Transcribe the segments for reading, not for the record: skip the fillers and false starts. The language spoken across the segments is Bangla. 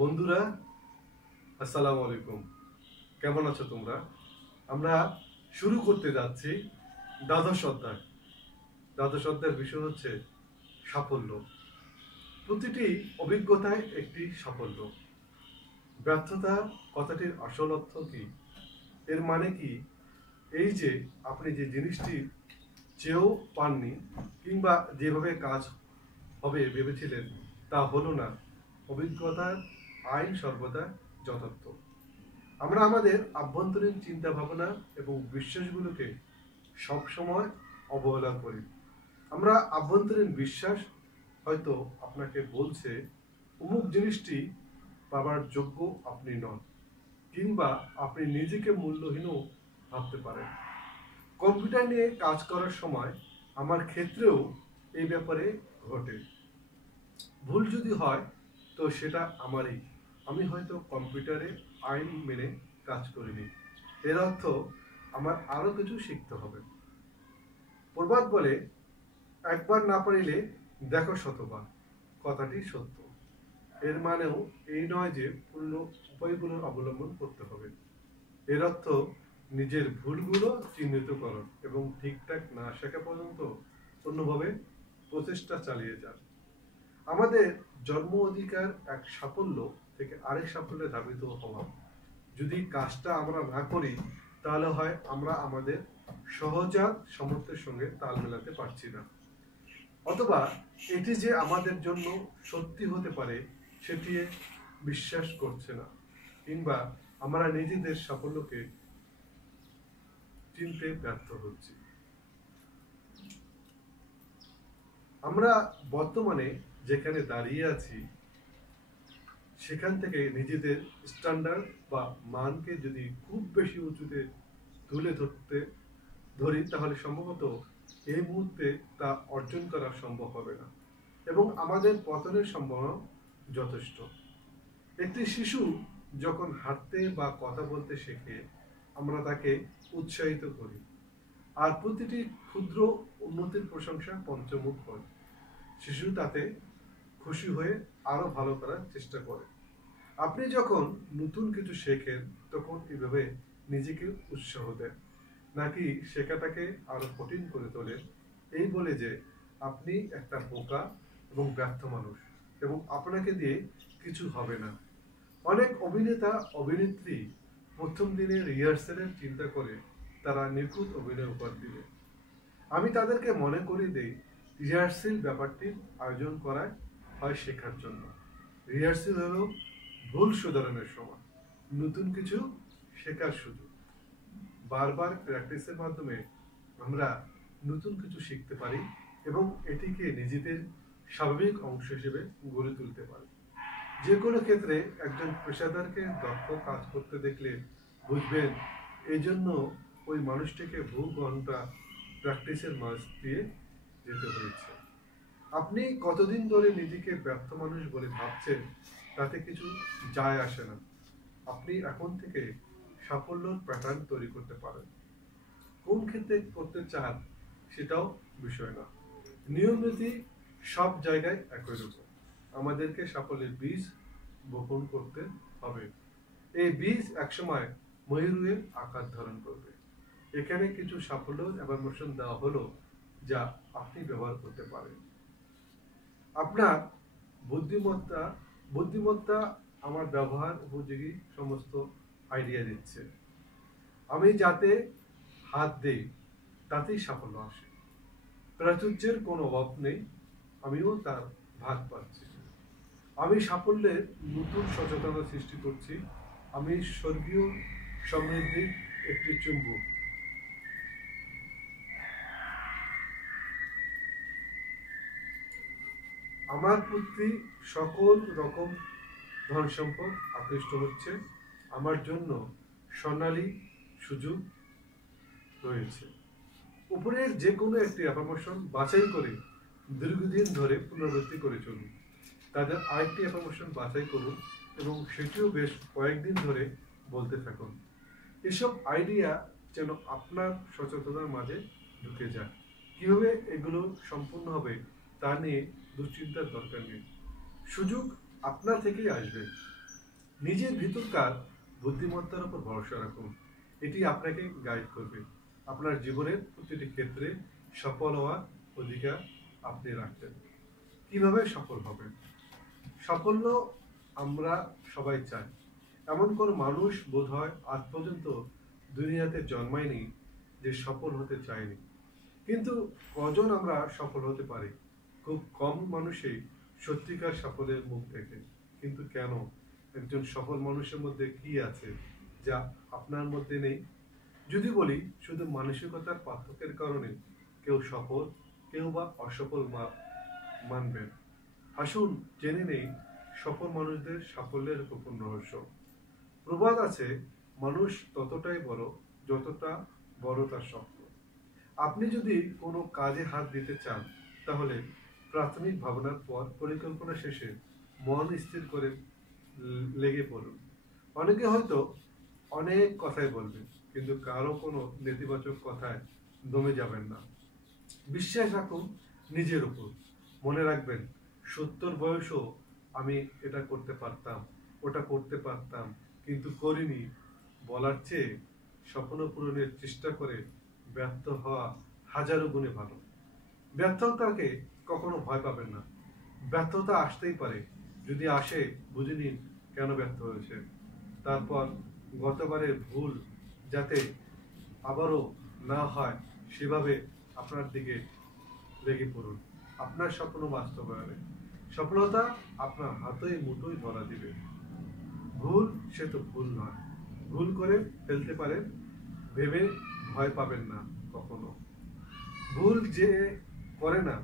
বন্ধুরা, আসসালামু আলাইকুম। কেমন আছো তোমরা? আমরা শুরু করতে যাচ্ছি দ্বাদশ অধ্যায়। দ্বাদশ অধ্যায়ের বিষয় হচ্ছে সাফল্য। প্রতিটি অভিজ্ঞতায় একটি সাফল্য। ব্যর্থতা কথাটির আসল অর্থ কি? এর মানে কি এই যে আপনি যে জিনিসটি চেয়েও পাননি কিংবা যেভাবে কাজ হবে ভেবেছিলেন তা হলো না। অভিজ্ঞতার আইন সর্বদা যথার্থ। আমরা আমাদের আভ্যন্তরীণ চিন্তা ভাবনা এবং বিশ্বাসগুলোকে সবসময় অবহেলা করি। আমরা আভ্যন্তরীণ বিশ্বাস হয়তো আপনাকে বলছে অমুক জিনিসটি পাবার যোগ্য আপনি নন, কিংবা আপনি নিজেকে মূল্যহীনও ভাবতে পারেন। কম্পিউটার নিয়ে কাজ করার সময় আমার ক্ষেত্রেও এই ব্যাপারে ঘটে। ভুল যদি হয় তো সেটা আমারই। আমি হয়তো কম্পিউটারে আইন মেনে কাজ করিনি। এর অর্থ আমার আরো কিছু শিখতে হবে। প্রবাদ বলে, একবার না পারিলে দেখো শতবার। কথাটি সত্য। এর মানেও এই নয় যে পূর্ণ উপায়গুলো অবলম্বন করতে হবে। এর অর্থ নিজের ভুলগুলো চিহ্নিত করো এবং ঠিকঠাক না শেখা পর্যন্ত অন্যভাবে প্রচেষ্টা চালিয়ে যান। আমাদের জন্ম অধিকার এক সাফল্য থেকে আরেক সাফল্যে ধাবিত হওয়া। যদি কাজটা আমরা না করি তাহলে হয় আমরা আমাদের সহজাত সামর্থ্যের সঙ্গে তাল মেলাতে পারছি না, অথবা এটি যে আমাদের জন্য সত্যি হতে পারে সেটি বিশ্বাস করছে না, কিংবা আমরা নিজেদের সাফল্যকে চিনতে ব্যর্থ হচ্ছি। আমরা বর্তমানে যেখানে দাঁড়িয়ে আছি সেখান থেকে নিজেদের স্ট্যান্ডার্ড বা মানকে যদি খুব বেশি উঁচুতে তুলে ধরি তাহলে সম্ভবত এই মুহূর্তে তা অর্জন করা সম্ভব হবে না, এবং আমাদের পতনের সম্ভাবনা যথেষ্ট। একটি শিশু যখন হাঁটতে বা কথা বলতে শেখে আমরা তাকে উৎসাহিত করি, আর প্রতিটি ক্ষুদ্র উন্নতির প্রশংসা পঞ্চমুখ হয়। শিশু তাতে খুশি হয়ে আরো ভালো করার চেষ্টা করে। আপনি যখন নতুন কিছু শেখেন তখন এভাবে নিজেকে উৎসাহ দেন, নাকি শেখাটাকে আরো কঠিন করে তোলেন এই বলে যে আপনি একটা বোকা এবং ব্যর্থ মানুষ এবং আপনাকে দিয়ে কিছু হবে না। অনেক অভিনেতা অভিনেত্রী প্রথম দিনের রিহার্সালের চিন্তা করে তারা নিখুঁত অভিনয় উপহার দিবে। আমি তাদেরকে মনে করিয়ে দেই, রিহার্সেল ব্যাপারটির আয়োজন করায় হয় শেখার জন্য। রিহার্সেল হলো ভুল শুধরানোর সময়, নতুন কিছু শেখার সুযোগ। বারবার প্র্যাকটিসের মাধ্যমে আমরা নতুন কিছু শিখতে পারি এবং এটিকে নিজেদের স্বাভাবিক অংশ হিসেবে গড়ে তুলতে পারি। যে কোনো ক্ষেত্রে একজন পেশাদারকে দক্ষ কাজ করতে দেখলে বুঝবেন এই জন্য ওই মানুষটিকে বহু ঘন্টা প্র্যাকটিসের মাঝ দিয়ে যেতে হয়েছে। আপনি কতদিন ধরে নিজেকে ব্যর্থ মানুষ বলে ভাবছেন তাতে কিছু যায় আসে না। আপনি এখন থেকে সাফল্যর প্যাটার্ন তৈরি করতে পারেন। কোন ক্ষেত্রে করতে চান সেটাও বিষয় না। নিয়ম নীতি সব জায়গায় একই রকম। আমাদেরকে সাফল্যের বীজ বপন করতে হবে। এই বীজ একসময় ময়ূরের আকার ধারণ করবে। এখানে কিছু সাফল্য এভালুয়েশন দেওয়া হলো যা আপনি ব্যবহার করতে পারেন। আপনার বুদ্ধিমত্তা বুদ্ধিমত্তা আমার ব্যবহার উপযোগী সমস্ত আইডিয়া দিচ্ছে। আমি যাতে হাত দেই তাতেই সাফল্য আসে। প্রাচুর্যের কোনো অভাব নেই, আমিও তার ভাগ পাচ্ছি। আমি সাফল্যের নতুন সচেতনতা সৃষ্টি করছি। আমি স্বর্গীয় সমৃদ্ধির একটি চুম্বক। আমার প্রতি সকল রকম ধন সম্পদ আকৃষ্ট হচ্ছে। আমার জন্য স্বর্ণালী সুযোগ রয়েছে। উপরের যে কোনো একটি অ্যাফার্মেশন বাছাই করে দীর্ঘদিন ধরে পুনরাবৃত্তি করে চলুন। তাদের আরেকটি অ্যাফার্মেশন বাছাই করুন এবং সেটিও বেশ কয়েকদিন ধরে বলতে থাকুন। এসব আইডিয়া যেন আপনার সচেতনতার মাঝে ঢুকে যায়। কিভাবে এগুলো সম্পূর্ণ হবে তা নিয়ে দুশ্চিন্তার দরকার নেই। সুযোগ আপনার থেকেই আসবে। নিজের ভিতরকার বুদ্ধিমত্তার উপর ভরসা রাখুন, এটি আপনাকে গাইড করবে। আপনার জীবনের প্রতিটি ক্ষেত্রে সফল হওয়ার অধিকার আপনি রাখবেন। কিভাবে সফল হবেন? সাফল্য আমরা সবাই চাই। এমন কোনো মানুষ বোধহয় আজ পর্যন্ত দুনিয়াতে জন্মায়নি যে সফল হতে চায়নি। কিন্তু কজন আমরা সফল হতে পারি? খুব কম মানুষই সত্যিকার সাফল্যের মুখ দেখে। কিন্তু কেন? একজন সফল মানুষের মধ্যে কি আছে যা আপনার মধ্যে নেই? যদি বলি, শুধু মানসিকতার পার্থক্যের কারণে কেউ সফল, কেউ বা অসফল মানবেন। আসুন জেনে নেই সফল মানুষদের সাফল্যের গোপন রহস্য। প্রবাদ আছে, মানুষ ততটাই বড় যতটা বড় তার স্বপ্ন। আপনি যদি কোনো কাজে হাত দিতে চান, তাহলে প্রাথমিক ভাবনার পর পরিকল্পনা শেষে মন স্থির করে লেগে পড়ুন। অনেকে হয়তো অনেক কথাই বলবেন, কিন্তু কারো কোনো নেতিবাচক কথায় দমে যাবেন না। বিশ্বাস রাখুন নিজের উপর। মনে রাখবেন, 70 বয়সও আমি এটা করতে পারতাম, ওটা করতে পারতাম, কিন্তু করিনি বলার চেয়ে স্বপ্ন পূরণের চেষ্টা করে ব্যর্থ হওয়া হাজারো গুণে ভালো। ব্যর্থতাকে কখনো ভয় পাবেন না। ব্যর্থতা আসতেই পারে। যদি আসে, বুঝে নিন কেন ব্যর্থ হয়েছে। তারপর গতবারের ভুল যাতে আবারও না হয়, সেভাবে আপনার দিকে লেগে পড়ুন। আপনার স্বপ্ন বাস্তবায়নে সফলতা আপনার হাতেই মুঠোয় ধরা দিবে। ভুল সে তো ভুল নয়, ভুল করে ফেলতে পারেন ভেবে ভয় পাবেন না কখনো। ভুল যে করে না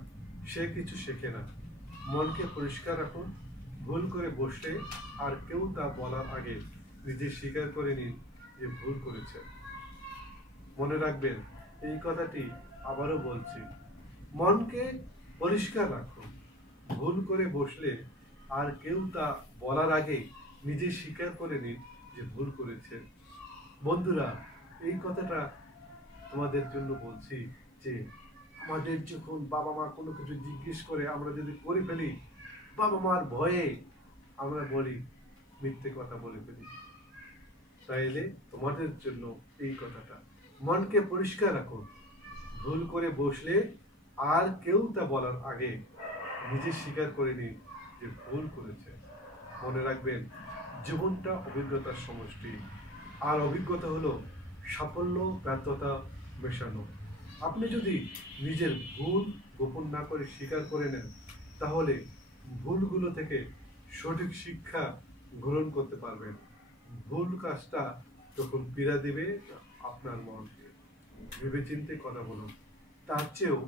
সে কিছু শেখে না। মনকে পরিষ্কার রাখুন। ভুল করে বসলে আর কেউ তা বলার আগে নিজে স্বীকার করে নিন যে ভুল করেছে। মনে রাখবেন, এই কথাটি আবারও বলছি, মনকে পরিষ্কার রাখুন। ভুল করে বসলে আর কেউ তা বলার আগে নিজে স্বীকার করে নিন যে ভুল করেছে। বন্ধুরা, এই কথাটা তোমাদের জন্য বলছি যে আমাদের যখন বাবা মা কোনো কিছু জিজ্ঞেস করে, আমরা যদি করে ফেলি, বাবা মার ভয়ে আমরা বলি, মিথ্যে কথা বলে ফেলি। তাইলে তোমাদের জন্য এই কথাটা, মনকে পরিষ্কার রাখুন। ভুল করে বসলে আর কেউ তা বলার আগে নিজে স্বীকার করে নিন যে ভুল করেছে। মনে রাখবেন, জীবনটা অভিজ্ঞতার সমষ্টি, আর অভিজ্ঞতা হলো সাফল্য ব্যর্থতা মেশানো। আপনি যদি নিজের ভুল গোপন না করে স্বীকার করে নেন, তাহলে ভুলগুলো থেকে সঠিক শিক্ষা গ্রহণ করতে পারবেন। ভুল কাজটা তখন পীড়া দিবে আপনার মনকে। ভেবেচিন্তে কথা বলুন। তার চেয়েও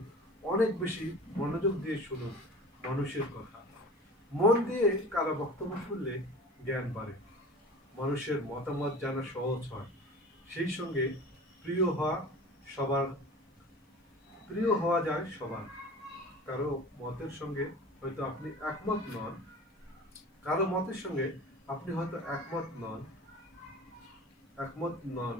অনেক বেশি মনোযোগ দিয়ে শুনুন মানুষের কথা। মন দিয়ে কারো বক্তব্য শুনলে জ্ঞান বাড়ে, মানুষের মতামত জানা সহজ হয়। সেই সঙ্গে প্রিয় হওয়া সবার প্রিয় হওয়া যায় সবার। কারো মতের সঙ্গে হয়তো আপনি একমত নন, কারো মতের সঙ্গে আপনি হয়তো একমত নন,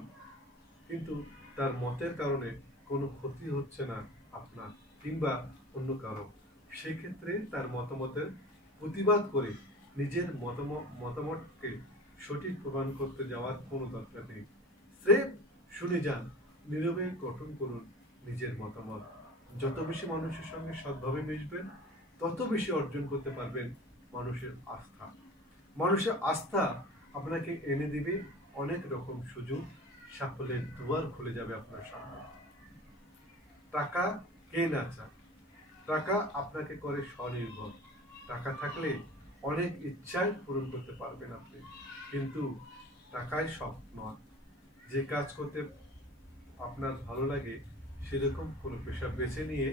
কিন্তু তার মতের কারণে কোনো ক্ষতি হচ্ছে না আপনার কিংবা অন্য কারো। সেক্ষেত্রে তার মতামতের প্রতিবাদ করে নিজের মতামতকে সঠিক প্রমাণ করতে যাওয়ার কোনো দরকার নেই। স্রেফ শুনে যান, নীরবে গঠন করুন নিজের মতামত। যত বেশি মানুষের সঙ্গে সৎভাবে মিশবেন, তত বেশি অর্জন করতে পারবেন মানুষের আস্থা। মানুষের আস্থা আপনাকে এনে দিবে অনেক রকম সুযোগ, সাফল্যের দুয়ার খুলে যাবে আপনার সামনে। টাকা কে না চায়? টাকা আপনাকে করে স্বনির্ভর। টাকা থাকলে অনেক ইচ্ছাই পূরণ করতে পারবেন আপনি, কিন্তু টাকাই সব নয়। যে কাজ করতে আপনার ভালো লাগে সেরকম কোনো পেশা বেছে নিয়ে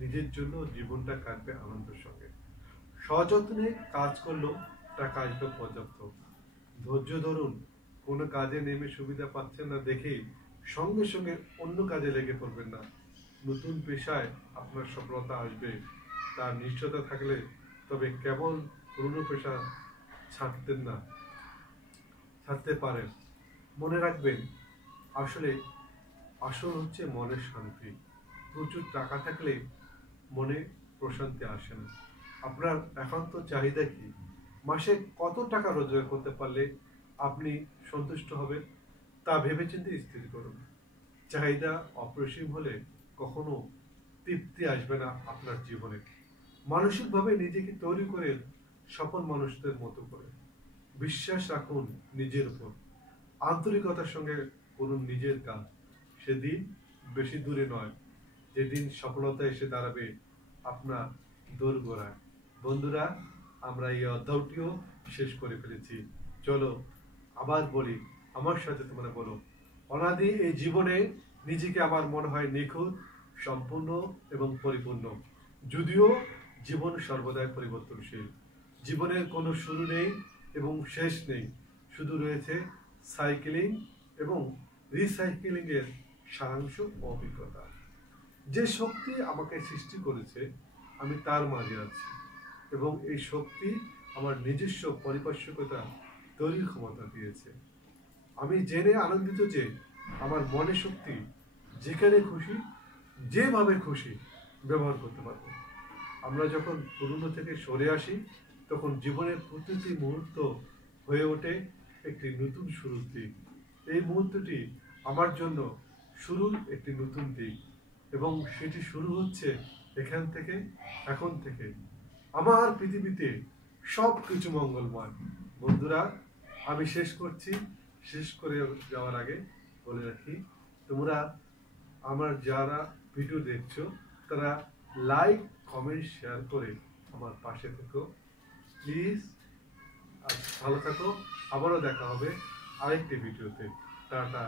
নিজের জন্য জীবনটা কাটবে আনন্দের সঙ্গে। সযত্নে কাজ করলেও টাকা আসবে পর্যাপ্ত। ধৈর্য ধরুন। কোনো কাজে নেমে সুবিধা পাচ্ছেন না দেখেই সঙ্গে সঙ্গে অন্য কাজে লেগে পড়বেন না। নতুন পেশায় আপনার সফলতা আসবে, তার নিশ্চয়তা থাকলে তবে কেবল পুরনো পেশা ছাড়তে পারেন। মনে রাখবেন, আসল হচ্ছে মনের শান্তি। প্রচুর টাকা থাকলে মনে প্রশান্তি আসে না। আপনার একান্ত চাহিদা কি? মাসে কত টাকা রোজগার করতে পারলে আপনি সন্তুষ্ট হবেন তা ভেবেচিন্তে স্থির করুন। চাহিদা অপরিসীম হলে কখনো তৃপ্তি আসবে না আপনার জীবনে। মানসিকভাবে নিজেকে তৈরি করে সফল মানুষদের মতো করে বিশ্বাস রাখুন নিজের উপর, আন্তরিকতার সঙ্গে করুন নিজের কাজ। সেদিন বেশি দূরে নয় যেদিন সফলতা এসে দাঁড়াবে আপনার দোরগোড়ায়। বন্ধুরা, আমরা এই অধ্যায়টিও শেষ করে ফেলেছি। চলো আবার বলি, আমার সাথে তোমরা বলো, অনাদি এই জীবনে নিজেকে আমার মনে হয় নিখুঁত, সম্পূর্ণ এবং পরিপূর্ণ। যদিও জীবন সর্বদাই পরিবর্তনশীল, জীবনের কোনো শুরু নেই এবং শেষ নেই, শুধু রয়েছে সাইকেলিং এবং রিসাইকেলিং এর সারাংশ ও অভিজ্ঞতা। যে শক্তি আমাকে সৃষ্টি করেছে আমি তার মাঝে আছি এবং এই শক্তি আমার নিজস্ব পরিপার্শ্বকতা তৈরির ক্ষমতা দিয়েছে। আমি জেনে আনন্দিত যে আমার মনে শক্তি যেখানে খুশি যেভাবে খুশি ব্যবহার করতে পারবো। আমরা যখন পুরনো থেকে সরে আসি তখন জীবনের প্রতিটি মুহূর্ত হয়ে ওঠে একটি নতুন শুরুর দিক। এই মুহূর্তটি আমার জন্য শুরুর একটি নতুন দিক এবং সেটি শুরু হচ্ছে এখান থেকে, এখন থেকে। আমার পৃথিবীতে সব কিছু মঙ্গলময়। বন্ধুরা, আমি শেষ করছি। শেষ করে যাওয়ার আগে বলে রাখি, তোমরা আমার যারা ভিডিও দেখছো তারা লাইক কমেন্ট শেয়ার করে আমার পাশে থেকো প্লিজ। ভালো থাকো, আবারও দেখা হবে আরেকটি ভিডিওতে। টাটা।